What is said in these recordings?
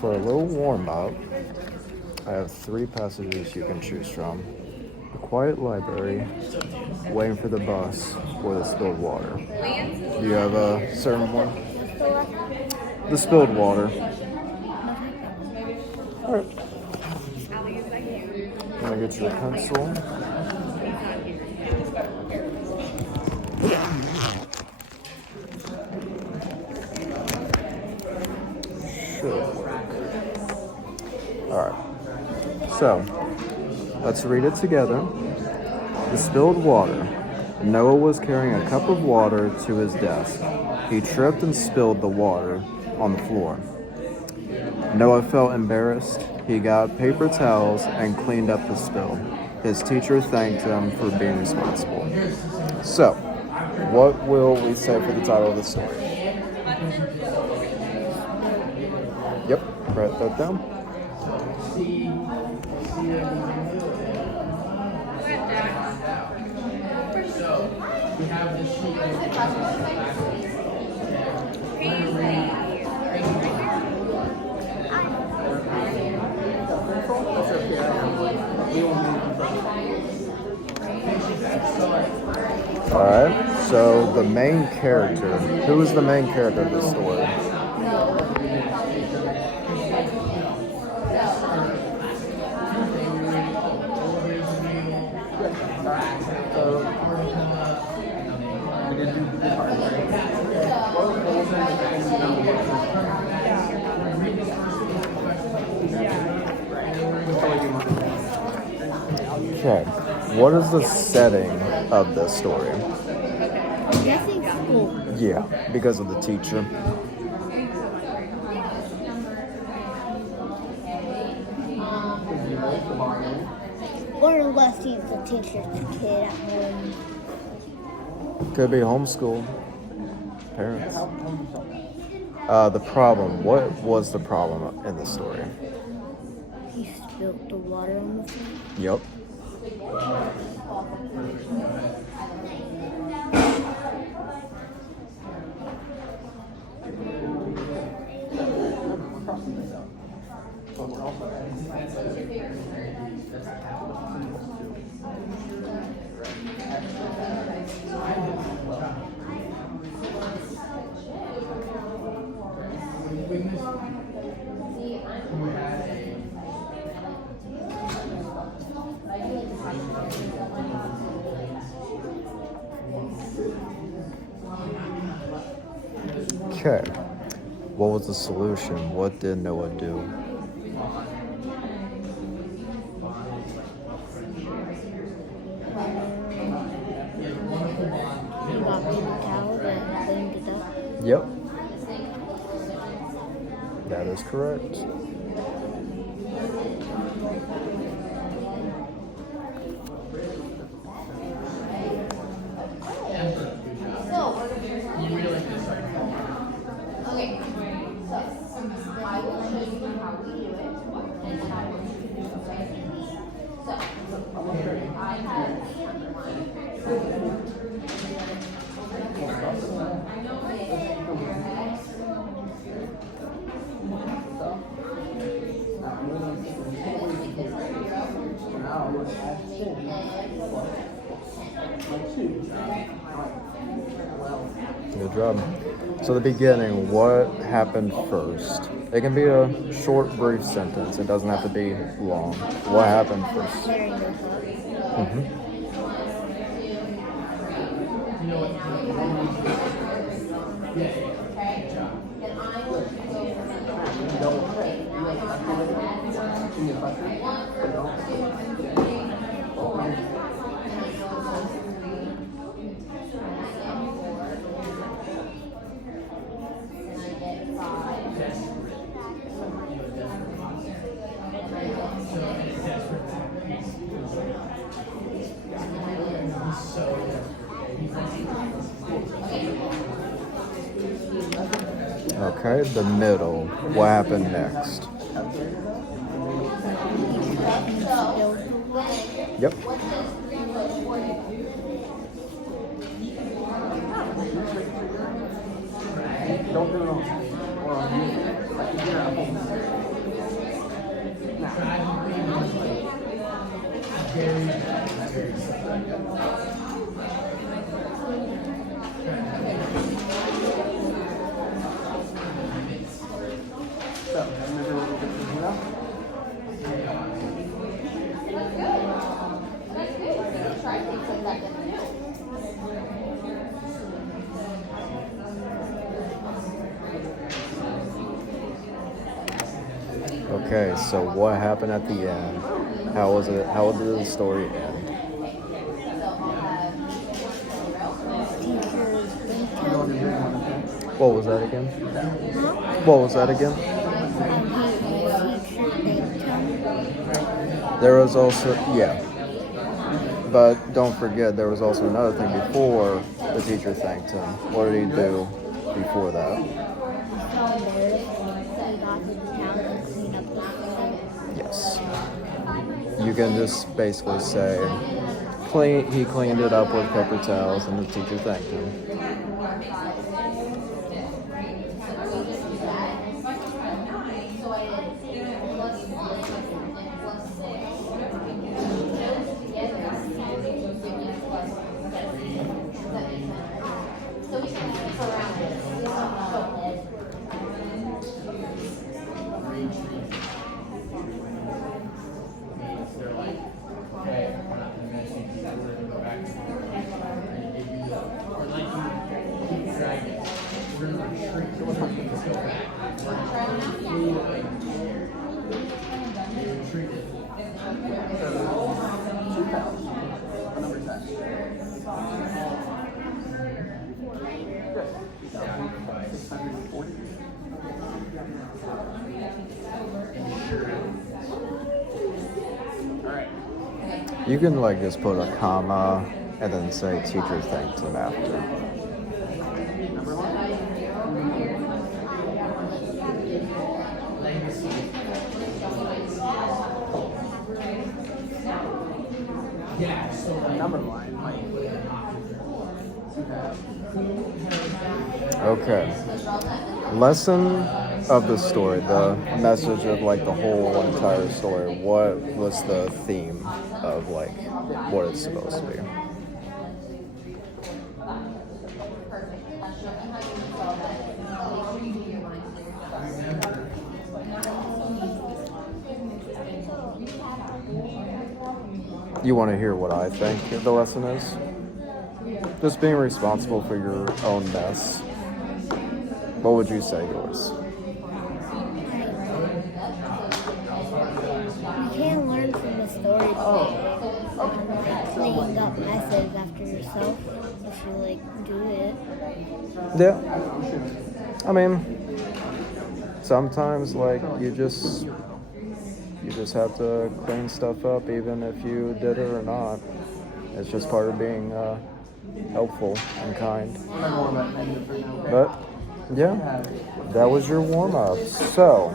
For a little warm-up, I have 3 passages you can choose from. The quiet library, waiting for the bus, or the spilled water. Do you have a certain one? The spilled water. Alright. I'm gonna get you a pencil. Should work. Alright. So, let's read it together. The spilled water. Noah was carrying a cup of water to his desk. He tripped and spilled the water on the floor. Noah felt embarrassed. He got paper towels and cleaned up the spill. His teacher thanked him for being responsible. So, what will we say for the title of the story? Yep, write that down. Alright, so the main character. Who is the main character of the story? Okay, what is the setting of this story? I'm guessing school. Yeah, because of the teacher. Or unless he's the teacher's kid at home. Could be homeschool. Parents. The problem. What was the problem in the story? He spilled the water on the floor. Yep. Okay. What was the solution? What did Noah do? He got paper towels and cleaned it up. Yep. That is correct. Good job. So the beginning, what happened first? It can be a short, brief sentence. It doesn't have to be long. What happened first? Carrying the cup. Okay, the middle. What happened next? Yep. Okay, so what happened at the end? How was it? How did the story end? Teachers thanked him. What was that again? Huh? What was that again? Teacher thanked him. There was also, yeah. But don't forget, there was also another thing before the teacher thanked him. What did he do before that? He saw bears. He got to the town and cleaned up the street. Yes. You can just basically say, he cleaned it up with paper towels and the teacher thanked him. You can like just put a comma and then say teacher thanked him after. Okay. Lesson of the story, the message of like the whole entire story. What was the theme of like what it's supposed to be? You want to hear what I think the lesson is? Just being responsible for your own mess. What would you say yours? You can learn from the story by cleaning up messes after yourself if you like do it. Yeah. I mean, sometimes like you just have to clean stuff up even if you did it or not. It's just part of being helpful and kind. But yeah, that was your warm-up. So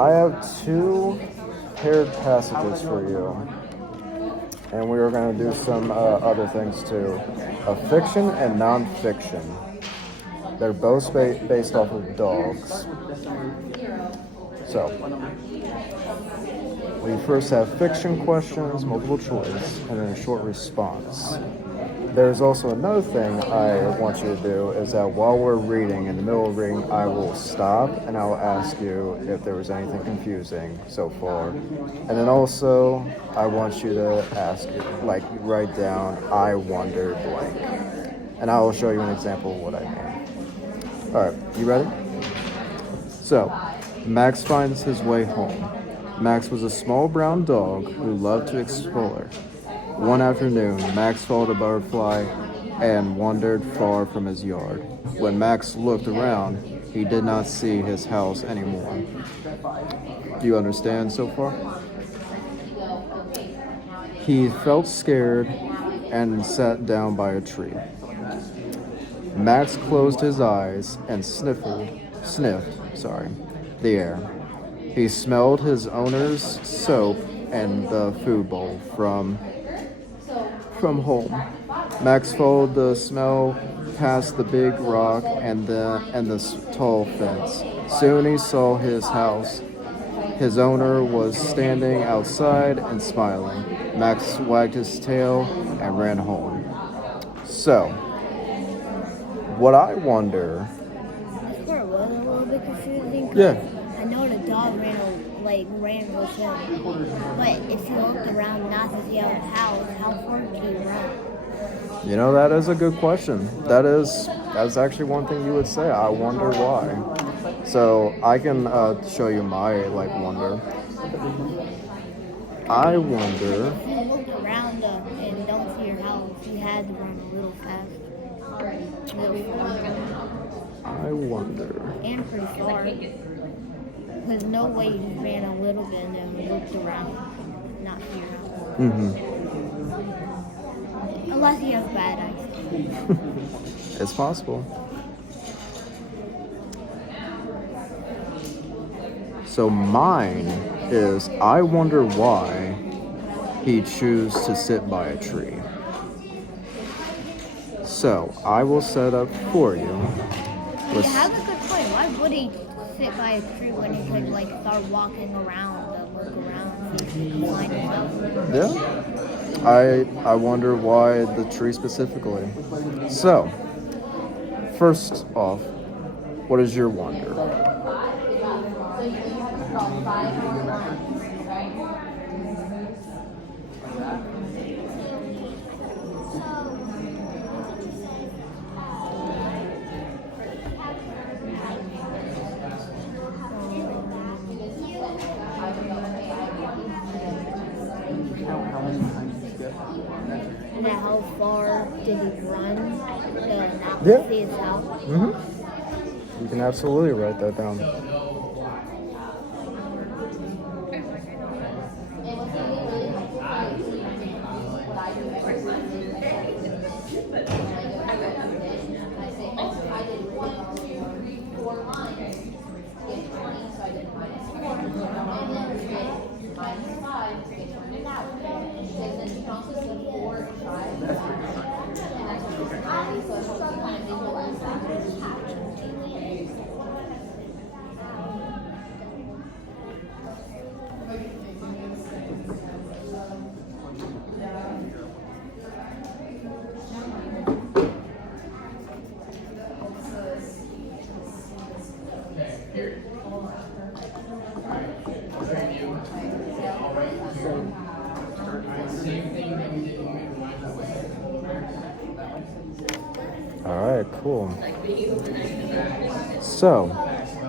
I have 2 paired passages for you, and we are going to do some other things too. A fiction and non-fiction. They're both based off of dogs. So we first have fiction questions, multiple choice, and then a short response. There's also another thing I want you to do is that while we're reading, in the middle of reading, I will stop and I'll ask you if there was anything confusing so far. And then also, I want you to ask, like, write down, I wonder blank. And I will show you an example of what I mean. All right, you ready? So, Max finds his way home. Max was a small brown dog who loved to explore. One afternoon, Max followed a butterfly and wandered far from his yard. When Max looked around, he did not see his house anymore. Do you understand so far? He felt scared and sat down by a tree. Max closed his eyes and sniffed the air. He smelled his owner's soap and the food bowl from home. Max followed the smell past the big rock and the tall fence. Soon he saw his house. His owner was standing outside and smiling. Max wagged his tail and ran home. So, what I wonder. This part was a little bit confusing. Yeah. I know the dog ran with him, but if you looked around not to see our house, how far did he run? You know, that is a good question. That's actually one thing you would say. I wonder why. So I can show you my wonder. I wonder. If you looked around and don't see your house, you had to run a little fast. I wonder. And pretty far. Because no way you just ran a little bit and then looked around, not see your house. Mm-hmm. Unless he has bad eyes. It's possible. So mine is, I wonder why he chose to sit by a tree. So I will set up for you. You have a good point. Why would he sit by a tree when he could start walking around and look around and see if he can find himself? Yeah. I wonder why the tree specifically. So, first off, what is your wonder? And then how far did he run to not Yeah. see his house? Mm-hmm. You can absolutely write that down. All right, cool. So,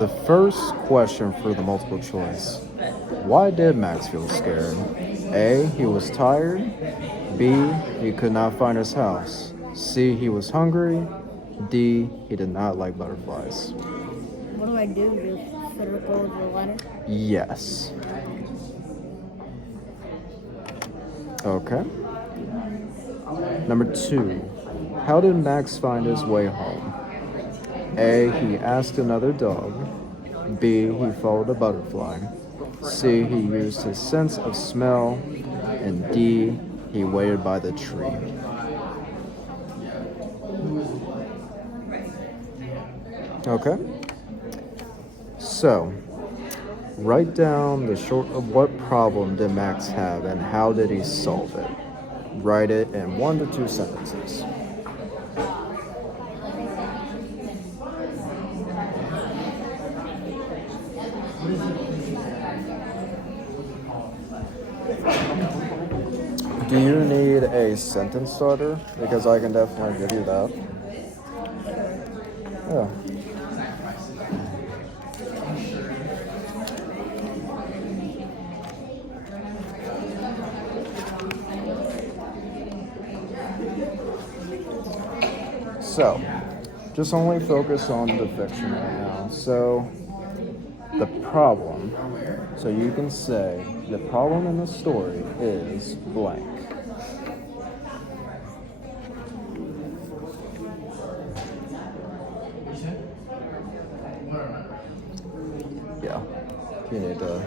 the first question for the multiple choice. Why did Max feel scared? A, he was tired. B, he could not find his house. C, he was hungry. D, he did not like butterflies. What do I do? Just circle the letter? Yes. Okay. Number 2. How did Max find his way home? A, he asked another dog. B, he followed a butterfly. C, he used his sense of smell. And D, he waited by the tree. Okay. So, write down the short of what problem did Max have and how did he solve it. Write it in 1 to 2 sentences. Do you need a sentence starter? Because I can definitely give you that. Yeah. So, just only focus on the fiction right now. So, the problem. So you can say, the problem in the story is blank. Yeah, you need to.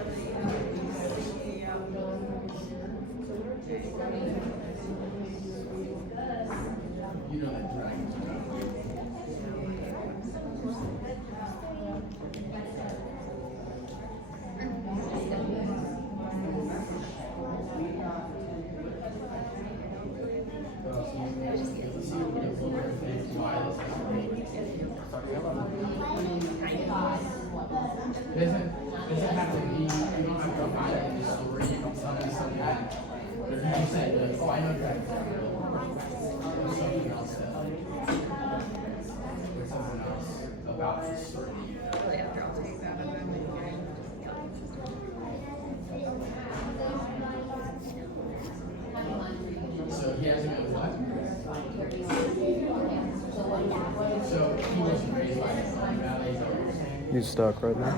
You stuck right now?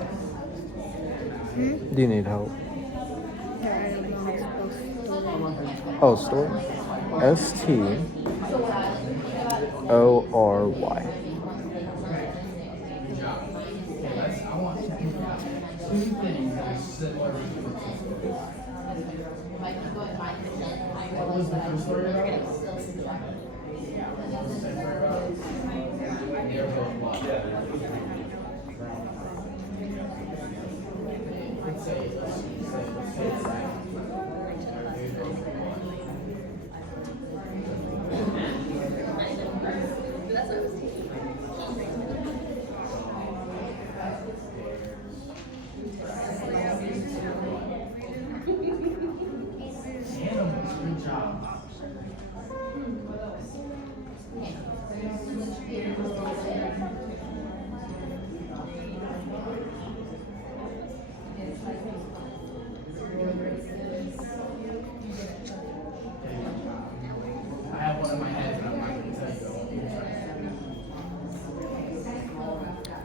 Hmm? Do you need help? I don't know how to spell story. Oh, story. Story.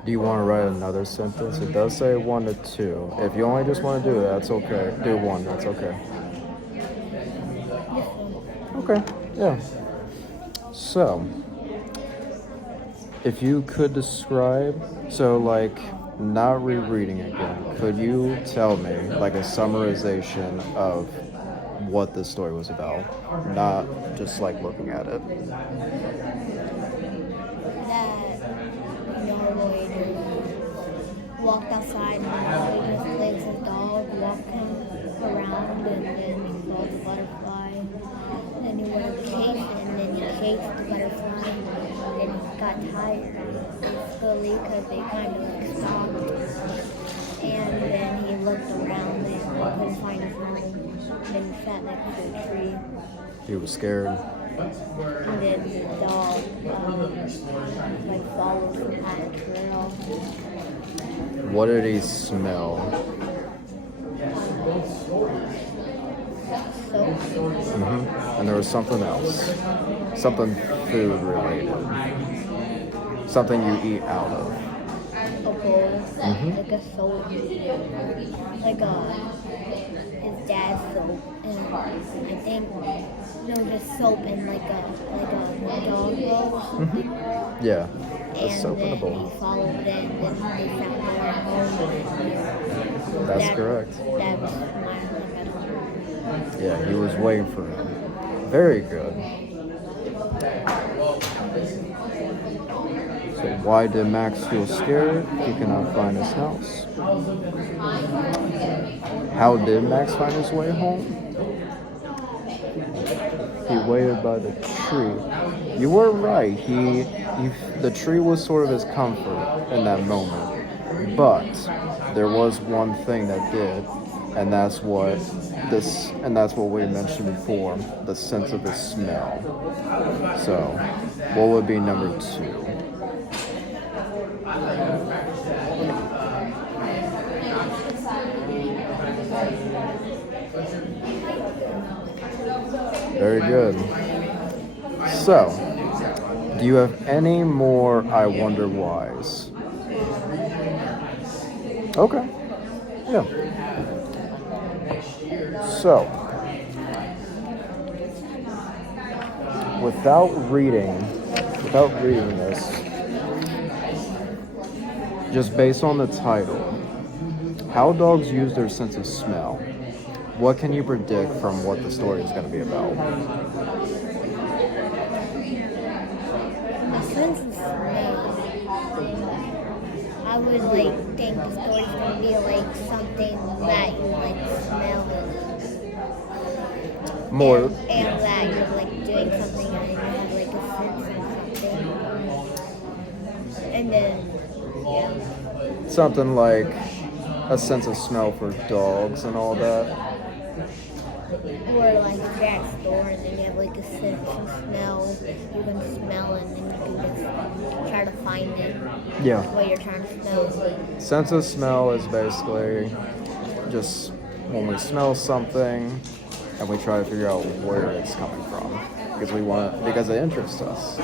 Do you want to write another sentence? It does say 1 to 2. If you only just want to do it, that's okay. Do 1, that's okay. Okay, yeah. So, if you could describe, like, not rereading again, could you tell me, like, a summarization of what this story was about? Not just, like, looking at it. Walked outside and he just legs his dog, walked him around, and then he saw the butterfly. Then he went to chase it, and then he chased the butterfly, and then he got tired slowly because they kind of like stopped. And then he looked around and couldn't find his home. Then he sat next to a tree. He was scared. And then the dog like followed him on the trail. What did he smell? And there was something else. Something food related. Something you eat out of. A bowl, like a soap, his dad's soap, and I think there was just soap in like a dog bowl or something. Yeah, the And soap in a then bowl. he followed it, and then they found their home. That's correct. Dad was smiling at home. Yeah, he was waiting for him. Very good. So why did Max feel scared? He cannot find his house. How did Max find his way home? He waited by the tree. You were right. The tree was sort of his comfort in that moment. But there was one thing that did, and that's what we mentioned before, the sense of his smell. So, what would be number 2? Very good. So, do you have any more I wonder whys? Okay. Yeah. So, without reading this, just based on the title, how dogs use their sense of smell, what can you predict from what the story is going to be about? My sense of smell. I would think the story's gonna be like something that you smell. More. And that you're doing something and you have a sense of something. And then, yeah. Something like a sense of smell for dogs and all that. Or like if you're at a store and then you have like a sense of smell, you can smell it and then you can just try to find it. Yeah. What you're trying to smell. Sense of smell is basically just when we smell something and we try to figure out where it's coming from because it interests us.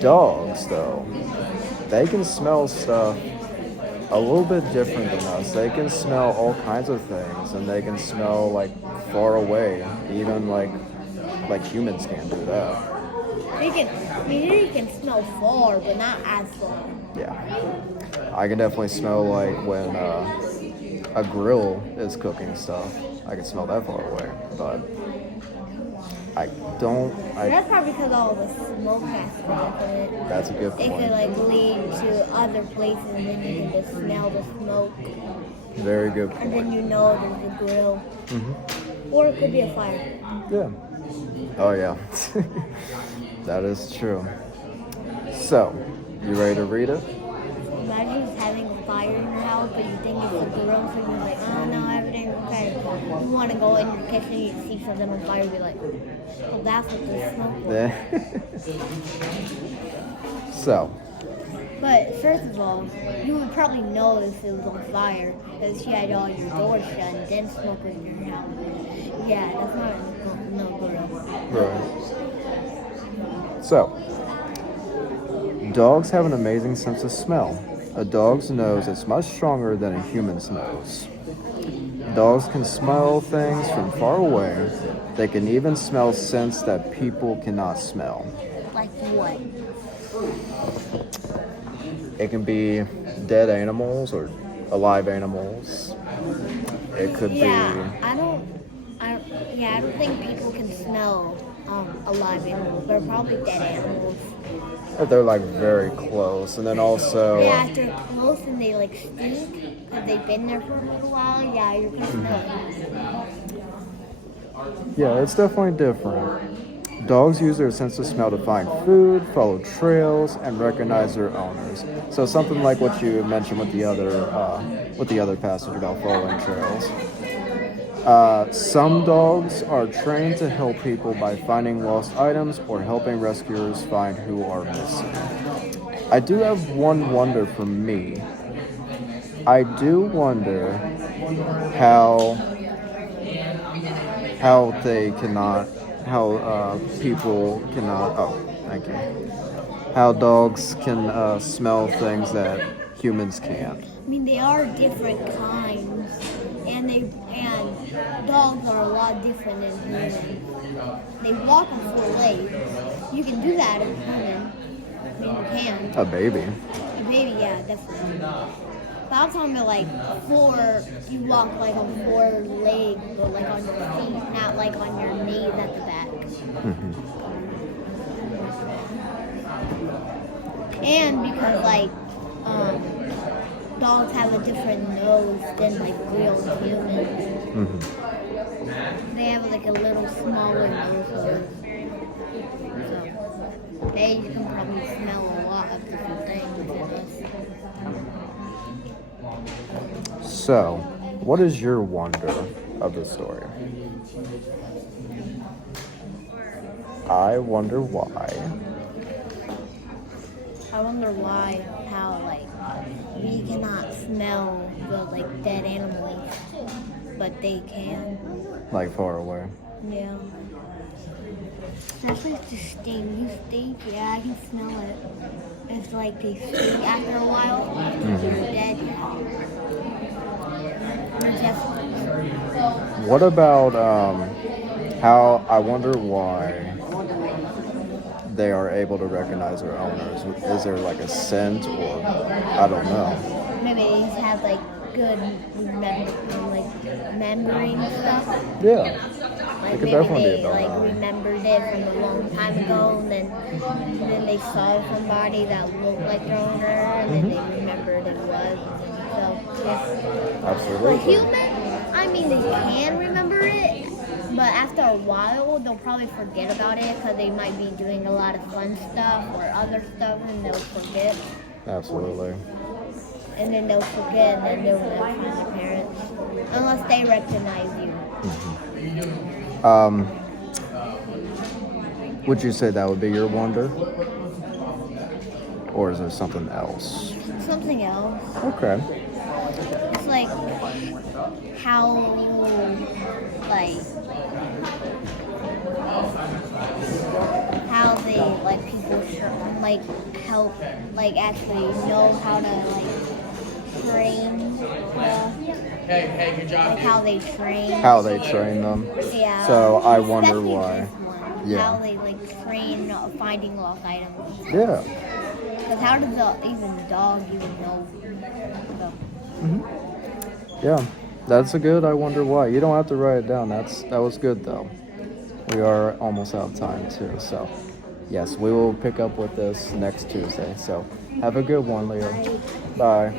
Dogs, though, they can smell stuff a little bit different than us. They can smell all kinds of things, and they can smell like far away, even like humans can't do that. You can smell far, but not as far. Yeah, I can definitely smell like when a grill is cooking stuff. I can smell that far away, but I don't. That's probably because all the smoke has to in it. That's a good It point. could like lead to other places, and then you can just smell the smoke, Very good and point. then you know there's a grill, or it could be a fire. Yeah. Oh yeah. That is true. So, you ready to read it? Imagine just having a fire in your house, but you think it's a grill, so you're like, oh no, everything's okay. You want to go in your kitchen, you see something on fire, you're like, oh, that's what this smoke was. So, But first of all, you would probably know if it was on fire because you had all your doors shut and then smoke was in your house. Yeah, that's not no grill. right. So, dogs have an amazing sense of smell. A dog's nose is much stronger than a human's nose. Dogs can smell things from far away. They can even smell scents that people cannot smell. Like what? It can be dead animals or alive animals. It could I don't think people can smell alive animals. They're probably dead animals. be if they're like very close, and then also Yeah, if they're close and they like stink because they've been there for a little while, yeah, you're gonna smell it. yeah, it's definitely different. Dogs use their sense of smell to find food, follow trails, and recognize their owners. So something like what you mentioned with the other passage about following trails. Some dogs are trained to help people by finding lost items or helping rescuers find who are missing. I do have one wonder for me. I do wonder how people cannot. Oh, thank you. How dogs can smell things that humans can't. I mean, they are different kinds, and dogs are a lot different than humans. They walk on four legs. You can do that as a human. I mean, you can. A baby. A baby, yeah, definitely. But I'm talking about like you walk like on four legs, or like on your feet, not like on your knees at the back. And because like dogs have a different nose than like real humans. They have like a little smaller nose. So they can probably smell a lot of different things than us. So, what is your wonder of the story? I wonder why. I wonder how like we cannot smell the like dead animals, but they can. Like far away. Yeah. Especially if the stink. You stink, yeah, I can smell it. It's like they stink after a while. They're dead. They're definitely. What about how I wonder why they are able to recognize their owners? Is there like a scent or I don't know. Maybe they just have like good memory and stuff. Yeah. Like It could maybe definitely be they about like that. remembered it from a long time ago, and then they saw somebody that looked like their owner, and then they remembered it was. So yeah. But Absolutely. humans, I mean, they can remember it, but after a while, they'll probably forget about it because they might be doing a lot of fun stuff or other stuff, and they'll forget. Absolutely. and then they'll forget, and then they'll find their parents. Unless they recognize you. Would you say that would be your wonder? Or is there something else? Something else. Okay. It's like how they people help actually know how to train. Hey, good job, dude. How they train. How they train them. Yeah. So I wonder Especially why. this one. Yeah. How they train finding lost items. Yeah. Because how does the dog even know? Yeah. That's a good I wonder why. You don't have to write it down. That was good though. We are almost out of time too. So yes, we will pick up with this next Tuesday. So have a good one, Leo. Bye.